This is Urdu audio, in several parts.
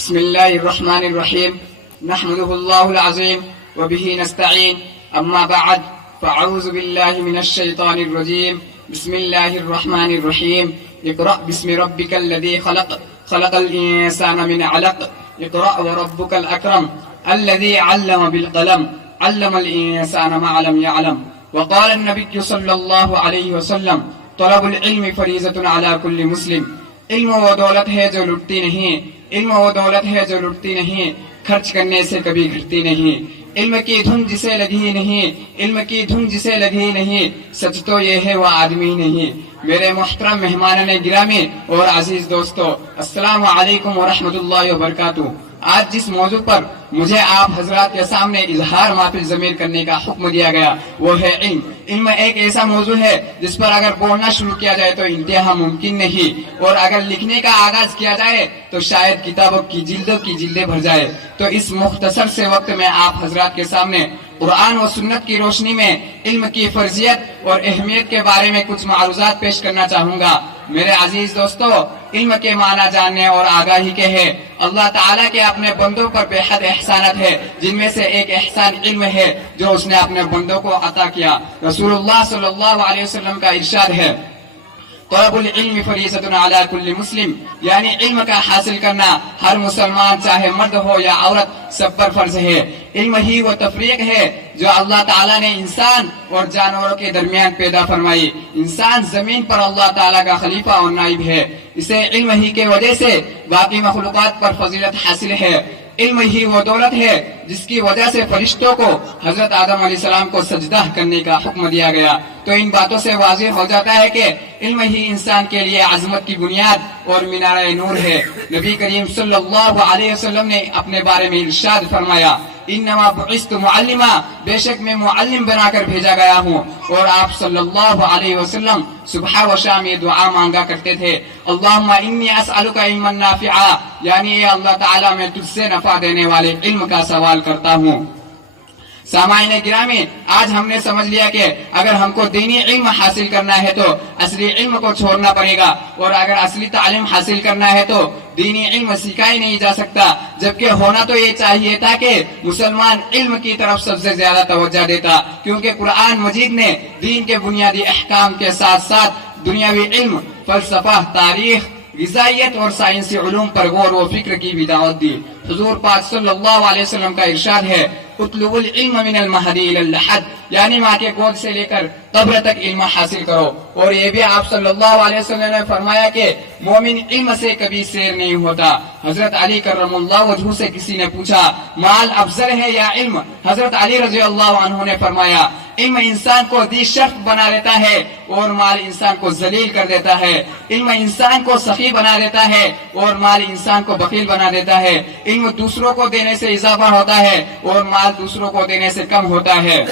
بسم الله الرحمن الرحيم نحمده الله العظيم وبه نستعين أما بعد فأعوذ بالله من الشيطان الرجيم بسم الله الرحمن الرحيم اقرأ باسم ربك الذي خلق الإنسان من علق اقرأ وربك الأكرم الذي علم بالقلم علم الإنسان ما لم يعلم. وقال النبي صلى الله عليه وسلم طلب العلم فریضۃ علی کل مسلم. علم وہ دولت ہے جو لٹتی نہیں، علم وہ دولت ہے جو لٹتی نہیں، خرچ کرنے سے کبھی گھٹتی نہیں. علم کی دھن جسے لگی نہیں، علم کی دھن جسے لگی نہیں، سچ تو یہ ہے وہ آدمی نہیں. میرے محترم مہمانان گرامی اور عزیز دوستو، السلام علیکم ورحمۃ اللہ وبرکاتہ. آج جس موضوع پر مجھے آپ حضرات کے سامنے اظہار محفل ضمیر کرنے کا حکم دیا گیا وہ ہے علم. علم ایک ایسا موضوع ہے جس پر اگر بولنا شروع کیا جائے تو انتہا ممکن نہیں، اور اگر لکھنے کا آغاز کیا جائے تو شاید کتابوں کی جلدیں بھر جائے. تو اس مختصر سے وقت میں آپ حضرات کے سامنے قرآن و سنت کی روشنی میں علم کی فرضیت اور اہمیت کے بارے میں کچھ معروضات پیش کرنا چاہوں گا. میرے عزیز دوستو، علم کے معنی جاننے اور آگاہی کے ہے. اللہ تعالیٰ کے اپنے بندوں پر بے حد احسانات ہے، جن میں سے ایک احسان علم ہے جو اس نے اپنے بندوں کو عطا کیا. رسول اللہ صلی اللہ علیہ وسلم کا ارشاد ہے طلب العلم فریضۃ علی کل مسلم، یعنی علم کا حاصل کرنا ہر مسلمان چاہے مرد ہو یا عورت سب پر فرض ہے. علم ہی وہ تفریق ہے جو اللہ تعالیٰ نے انسان اور جانوروں کے درمیان پیدا فرمائی. انسان زمین پر اللہ تعالیٰ کا خلیفہ اور نائب ہے. اسے علم ہی کے وجہ سے باقی مخلوقات پر فضیلت حاصل ہے. علم ہی وہ دولت ہے جس کی وجہ سے فرشتوں کو حضرت آدم علیہ السلام کو سجدہ کرنے کا حکم دیا گیا. تو ان باتوں سے واضح ہو جاتا ہے کہ علم ہی انسان کے لیے عظمت کی بنیاد اور مینار نور ہے. نبی کریم صلی اللہ علیہ وسلم نے اپنے بارے میں ارشاد فرمایا انما بعثت معلما، بے شک میں معلم بنا کر بھیجا گیا ہوں. اور آپ صلی اللہ علیہ وسلم صبح و شام یہ دعا مانگا کرتے تھے اللہم انی اسألک علما نافعا، یعنی اے اللہ تعالیٰ میں تجھ سے نفع دینے والے علم کا سوال کرتا ہوں. سامعین گرامی، آج ہم نے سمجھ لیا کہ اگر ہم کو دینی علم حاصل کرنا ہے تو اصلی علم کو چھوڑنا پڑے گا، اور اگر اصلی تعلیم حاصل کرنا ہے تو دینی علم سکھائی نہیں جا سکتا. جبکہ ہونا تو یہ چاہیے تھا کہ مسلمان علم کی طرف سب سے زیادہ توجہ دیتا، کیونکہ قرآن مجید نے دین کے بنیادی احکام کے ساتھ ساتھ دنیاوی علم، فلسفہ، تاریخ، غذائیت اور سائنسی علوم پر غور و فکر کی بھی دعوت دی. حضور پاک صلی اللہ علیہ وسلم کا ارشاد ہے اطلبوا العلم من المہدی الی اللحد، یعنی ماں کے گود سے لے کر قبر تک علم حاصل کرو. اور یہ بھی آپ صلی اللہ علیہ وسلم نے فرمایا کہ مومن علم سے کبھی سیر نہیں ہوتا. حضرت علی کرم اللہ وجہہ سے کسی نے پوچھا مال افضل ہے یا علم؟ حضرت علی رضی اللہ عنہ نے فرمایا علم انسان کو ذی شرف بنا دیتا ہے اور مال انسان کو ذلیل کر دیتا ہے. علم انسان کو سخی بنا دیتا ہے اور مال انسان کو بخیل بنا دیتا ہے. علم دوسروں کو دینے سے اضافہ ہوتا ہے اور مال دوسروں کو دینے سے کم ہوتا ہے.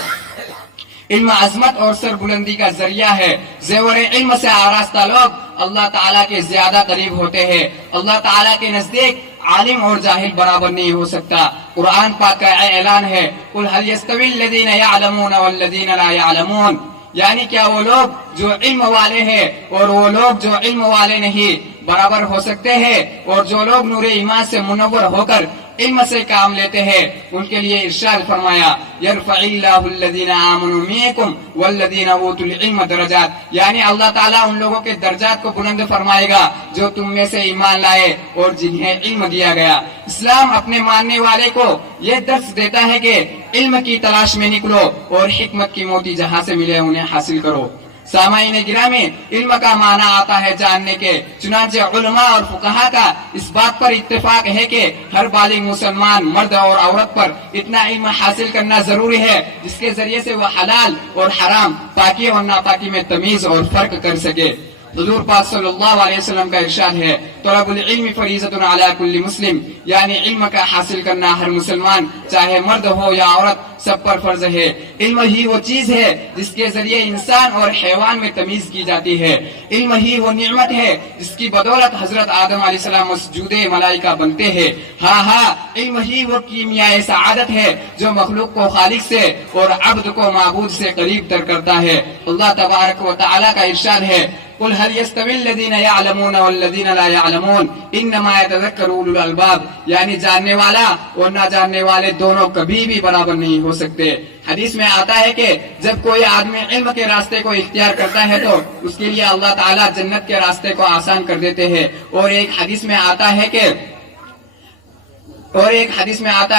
علم عظمت اور سربلندی کا ذریعہ ہے. زیور علم سے آراستہ لوگ اللہ تعالیٰ کے زیادہ قریب ہوتے ہیں. اللہ تعالیٰ کے نزدیک عالم اور جاہل برابر نہیں ہو سکتا. قرآن پاک کا اعلان ہے قل هل يستوي الذين يعلمون والذين لا يعلمون، یعنی کیا وہ لوگ جو علم والے ہیں اور وہ لوگ جو علم والے نہیں برابر ہو سکتے ہیں؟ اور جو لوگ نور ایمان سے منور ہو کر علم سے کام لیتے ہیں ان کے لیے ارشاد فرمایا یرفع اللہ الذین آمنوا منکم والذین اوتوا العلم درجات، یعنی اللہ تعالیٰ ان لوگوں کے درجات کو بلند فرمائے گا جو تم میں سے ایمان لائے اور جنہیں علم دیا گیا. اسلام اپنے ماننے والے کو یہ درس دیتا ہے کہ علم کی تلاش میں نکلو اور حکمت کی موتی جہاں سے ملے انہیں حاصل کرو. سامعین گرامی، علم کا معنی آتا ہے جاننے کے. چنانچہ علماء اور فقہاء کا اس بات پر اتفاق ہے کہ ہر بالغ مسلمان مرد اور عورت پر اتنا علم حاصل کرنا ضروری ہے جس کے ذریعے سے وہ حلال اور حرام، پاکی اور ناپاکی میں تمیز اور فرق کر سکے. حضور پاک صلی اللہ علیہ وسلم کا ارشاد ہے طلب العلم فریضۃ علی کل مسلم، یعنی علم کا حاصل کرنا ہر مسلمان چاہے مرد ہو یا عورت سب پر فرض ہے. علم ہی وہ چیز ہے جس کے ذریعے انسان اور حیوان میں تمیز کی جاتی ہے. علم ہی وہ نعمت ہے جس کی بدولت حضرت آدم علیہ السلام مسجود ملائکہ بنتے ہیں. ہاں علم ہی وہ کیمیائے سعادت ہے جو مخلوق کو خالق سے اور عبد کو معبود سے قریب تر کرتا ہے. اللہ تبارک و تعالی کا ارشاد ہے قل هل يستوي الذين يعلمون والذين لا يعلمون انما يتذكر اولو الالباب، یعنی جاننے والا اور نہ جاننے والے دونوں کبھی بھی برابر نہیں ہو سکتے۔ حدیث میں آتا ہے کہ جب کوئی آدمی علم کے راستے کو اختیار کرتا ہے تو اس کے لیے اللہ تعالیٰ جنت کے راستے کو آسان کر دیتے ہیں۔ اور ایک حدیث میں آتا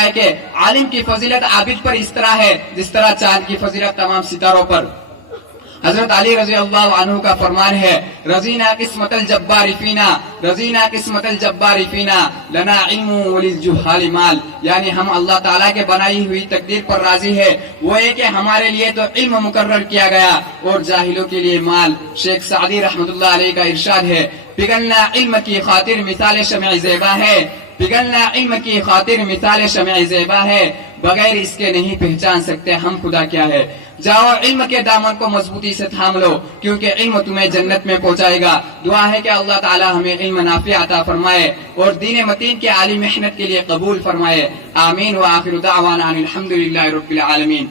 ہے کہ عالم کی فضیلت عابد پر اس طرح ہے جس طرح چاند کی فضیلت تمام ستاروں پر۔ حضرت علی رضی اللہ عنہ کا فرمان ہے، رضینا قسمت الجبار فینا، رضینا قسمت الجبار فینا لنا علم وللجہال مال، یعنی ہم اللہ تعالیٰ کے بنائی ہوئی تقدیر پر راضی ہے، وہ ہے کہ ہمارے لیے تو علم مقرر کیا گیا اور جاہلوں کے لیے مال۔ شیخ سعدی رحمۃ اللہ علیہ کا ارشاد ہے، پگھلنا علم کی خاطر مثال شمع زیبا ہے، پگھلنا علم کی خاطر مثال شمع زیبا ہے، بغیر اس کے نہیں پہچان سکتے ہم خدا کیا ہے۔ جاؤ علم کے دامن کو مضبوطی سے تھام لو، کیونکہ علم تمہیں جنت میں پہنچائے گا۔ دعا ہے کہ اللہ تعالی ہمیں علم نافع عطا فرمائے اور دین متین کے عالی محنت کے لیے قبول فرمائے۔ آمین۔ وآخر دعوانا ان الحمد للہ رب العالمین۔